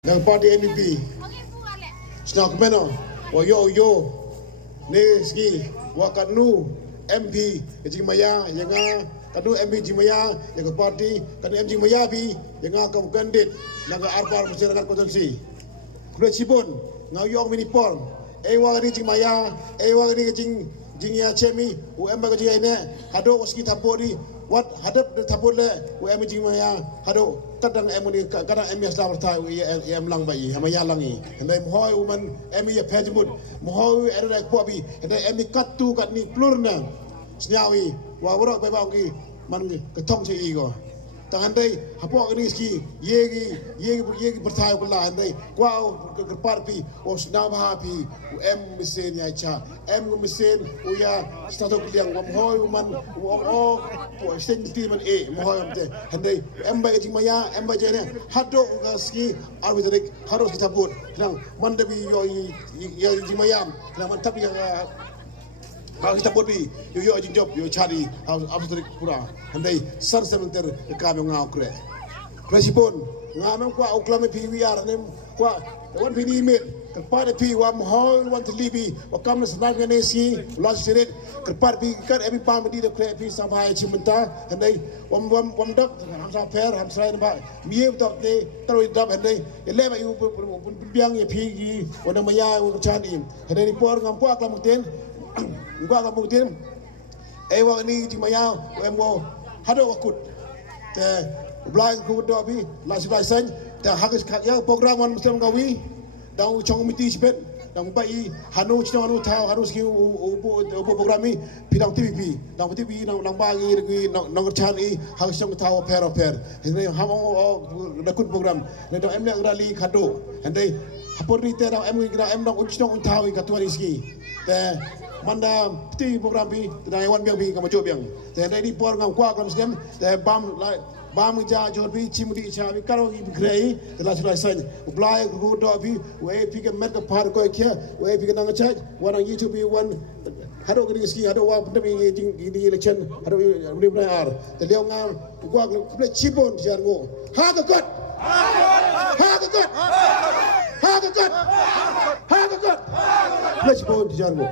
ng party NDP. Snak meno, wa yo, ne ski, wa kanu MP, jing maya, yang kanu MP jing maya, yang party, kanu MP jing maya bi, yang kam kandid, naga arpar masyarakat konsensi. Kulit cibun, ngau yong minipol, wa ni jing maya, wa ni jing ya chemi, UM ba jing ine, hado ski tapori, wat hadap tapor le, UM jing maya, hado kadang ni kadang ya selamat tahu ya lang bayi hamaya langi hendai mohoi uman ya pejmut mohoi ada kuabi hendai katu kat ni plurna senyawi wa worok pe bang man ketong se igo tangan dai hapok ni ski yegi bertahu pula hendai kwau keparpi os nabha pi mesin ya cha mesin uya status yang mohoi uman o sensitif man mohoi amte hendai ba jing maya ba jene hado ski arbitrik harus kita buat nang mandabi yo jing maya nang mantap yang kalau kita buat bi yo jing job yo cari arbitrik pura hendai sar sementer kami ngau kre presipon ngamam kwa uklame PWR nem kwa wan pini mit kepada pi wa mohol wan terlibi wa kam senar ganesi last sirit kepada pi kan ebi pam di de kre pi sampai cimenta hendai wam dak hamsa per hamsa ba mie tok de terus dap hendai ele ba yu biang ye pi gi wana maya u chan im hendai ni por ngam kwa kam muten ngwa kam muten wa ni ti maya wo hado wakut te blind ku do bi last license te hakis ya program wan muslim gawi dang chong miti sipet dang bai hanu chino hanu thao hanu ski upo program ni pidang TVP dang TV nang bagi nang chan i hang song thao pair hendai ham da kun program ne dang em le rally khado hendai hapor ni te dang em dang uchno thao i katwa ski te manda TV program bi dang wan biang bi kam jo biang te hendai ni por ngam kwa kam skem te bam lai bam ja jorbi chimudi chabi karo gi grei la sura san ublai go do bi we pike met ka par ko kya we pike nang cha wan YouTube wan hado gi ski hado wa pende ding di election hado ni ar te leo ngam gwa ple chibon jar go ha ka kot ple chibon jar go